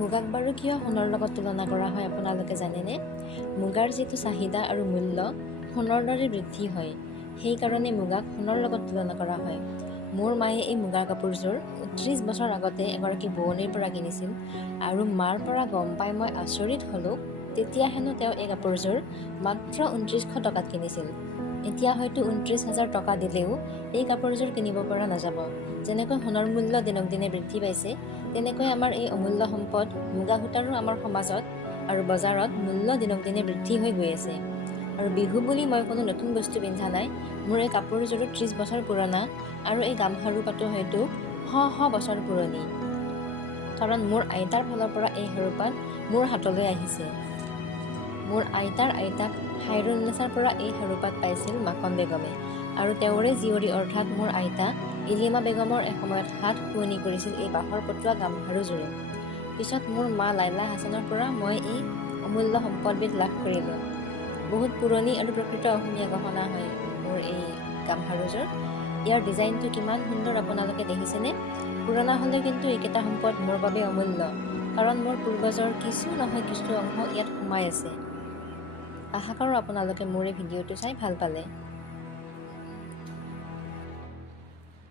মুগাক বাৰু কিয় সোণৰ লগত তুলনা কৰা হয় আপোনালোকে জানেনে? মুগাৰ যিটো চাহিদা আৰু মূল্য সোণৰ দৰে বৃদ্ধি হয়, সেইকাৰণে মুগাক সোণৰ লগত তুলনা কৰা হয়। মোৰ মায়ে এই মুগাৰ কাপোৰযোৰ 30 বছৰ আগতে এগৰাকী বোৱনীৰ পৰা কিনিছিল আৰু মাৰ পৰা গম পাই মই আচৰিত হ'লোঁ। তেতিয়া হেনো তেওঁ এই কাপোৰযোৰ মাত্ৰ 2900 টকাত কিনিছিল। এতিয়া হয়তো 29,000 টকা দিলেও এই কাপোৰযোৰ কিনিব পৰা নাযাব। যেনেকৈ সোণৰ মূল্য দিনক দিনে বৃদ্ধি পাইছে, তেনেকৈ আমাৰ এই অমূল্য সম্পদ মুগা সূতাৰো আমাৰ সমাজত আৰু বজাৰত মূল্য দিনক দিনে বৃদ্ধি হৈ গৈ আছে। আৰু বিহু বুলি মই কোনো নতুন বস্তু পিন্ধা নাই। মোৰ এই কাপোৰযোৰো 30 বছৰ পুৰণা আৰু এই গামখাৰু পাতো হয়তো শ বছৰ পুৰণি। কাৰণ মোৰ আইতাৰ ফালৰ পৰা এই সাৰুপাত মোৰ হাতলৈ আহিছে। মোৰ আইতাৰ আইতাক হাইৰুন্নেছাৰ পৰা এই সাৰুপাত পাইছিল মাখন বেগমে, আৰু তেওঁৰে জীয়ৰী অৰ্থাৎ মোৰ আইতা ইলিমা বেগমৰ এসময়ত হাত শুৱনি কৰিছিল এই বাঁহৰ পটুৱা গামখাৰুযোৰে। পিছত মোৰ মা লাইলা হাছানৰ পৰা মই এই অমূল্য সম্পদবিধ লাভ কৰিলোঁ। বহুত পুৰণি আৰু প্ৰকৃত অসমীয়া গহনা হয় মোৰ এই গামখাৰুযোৰ। ইয়াৰ ডিজাইনটো কিমান সুন্দৰ আপোনালোকে দেখিছেনে? পুৰণা হ'লেও কিন্তু এইকেইটা সম্পদ মোৰ বাবে অমূল্য, কাৰণ মোৰ পূৰ্বজৰ কিছু নহয় কিছু অংশ ইয়াত সোমাই আছে। আশা কৰোঁ আপোনালোকে মোৰ এই ভিডিঅ'টো চাই ভাল পালে।